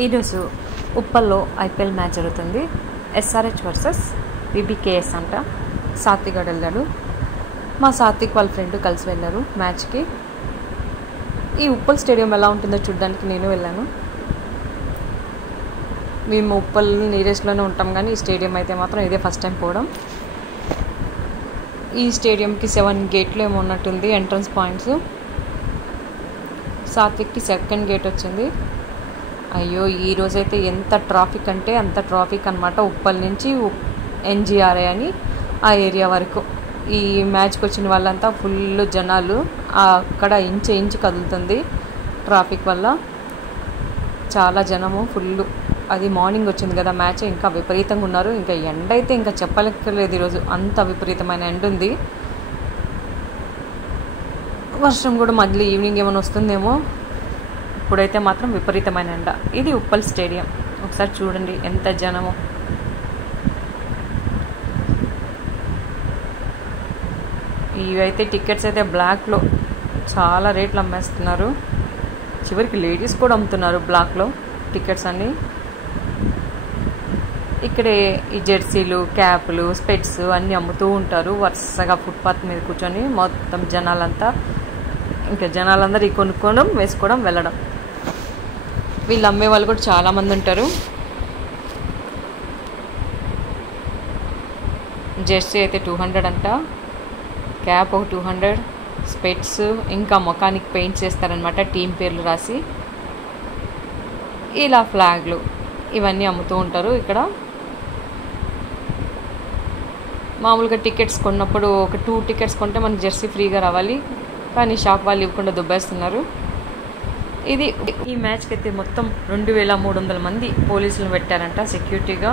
ఈరోజు ఉప్పల్లో IPL match జరుగుతుంది. SRH versus విబికేఎస్ అంట. సాత్విక్ గడు వెళ్ళాడు. మా సాత్విక్ వాళ్ళ ఫ్రెండ్ కలిసి వెళ్ళారు మ్యాచ్కి. ఈ ఉప్పల్ స్టేడియం ఎలా ఉంటుందో చూడడానికి నేను వెళ్ళాను. మేము ఉప్పల్ నీరెస్ట్లోనే ఉంటాం, కానీ ఈ స్టేడియం అయితే మాత్రం ఇదే ఫస్ట్ టైం పోవడం. ఈ స్టేడియంకి 7 గేట్లు ఏమో ఉన్నట్టుంది ఎంట్రన్స్ పాయింట్స్. సాత్విక్కి సెకండ్ గేట్ వచ్చింది. అయ్యో, ఈరోజైతే ఎంత ట్రాఫిక్ అంటే అంత ట్రాఫిక్ అనమాట. ఉప్పల్ నుంచి ఎన్జిఆర్ఐ అని ఆ ఏరియా వరకు ఈ మ్యాచ్కి వచ్చిన వాళ్ళంతా ఫుల్ జనాలు. అక్కడ ఇంచు కదులుతుంది ట్రాఫిక్ వల్ల. చాలా జనము ఫుల్. అది మార్నింగ్ వచ్చింది కదా మ్యాచ్, ఇంకా విపరీతంగా ఉన్నారు. ఇంకా ఎండ అయితే ఇంకా చెప్పలేకలేదు ఈరోజు, అంత విపరీతమైన ఎండ ఉంది. వర్షం కూడా మళ్ళీ ఈవినింగ్ ఏమైనా వస్తుందేమో. ఇప్పుడైతే మాత్రం విపరీతమైన ఎండ. ఇది ఉప్పల్ స్టేడియం. ఒకసారి చూడండి ఎంత జనము. ఇవైతే టికెట్స్ అయితే బ్లాక్లో చాలా రేట్లు అమ్మేస్తున్నారు. చివరికి లేడీస్ కూడా అమ్ముతున్నారు బ్లాక్లో టికెట్స్ అన్నీ. ఇక్కడే ఈ జెర్సీలు, క్యాపులు, స్పెట్స్ అన్నీ అమ్ముతూ ఉంటారు వరుసగా ఫుట్పాత్ మీద కూర్చొని. మొత్తం జనాలంతా ఇంకా జనాలందరూ ఈ కొనుక్కోవడం, వేసుకోవడం, వెళ్ళడం. వీళ్ళు అమ్మే వాళ్ళు కూడా చాలామంది ఉంటారు. జెర్సీ అయితే 200 అంట, క్యాప్ ఒక 200, స్పెట్స్ ఇంకా మొఖానికి పెయింట్ చేస్తారనమాట టీం పేర్లు రాసి. ఇలా ఫ్లాగ్లు ఇవన్నీ అమ్ముతూ ఉంటారు ఇక్కడ. మామూలుగా టికెట్స్ కొన్నప్పుడు ఒక 2 టికెట్స్ కొంటే మనకి జెర్సీ ఫ్రీగా రావాలి, కానీ షాప్ వాళ్ళు ఇవ్వకుండా దుబ్బేస్తున్నారు. ఈ మ్యాచ్కి అయితే మొత్తం 2300 మంది పోలీసులు పెట్టారంట సెక్యూరిటీగా.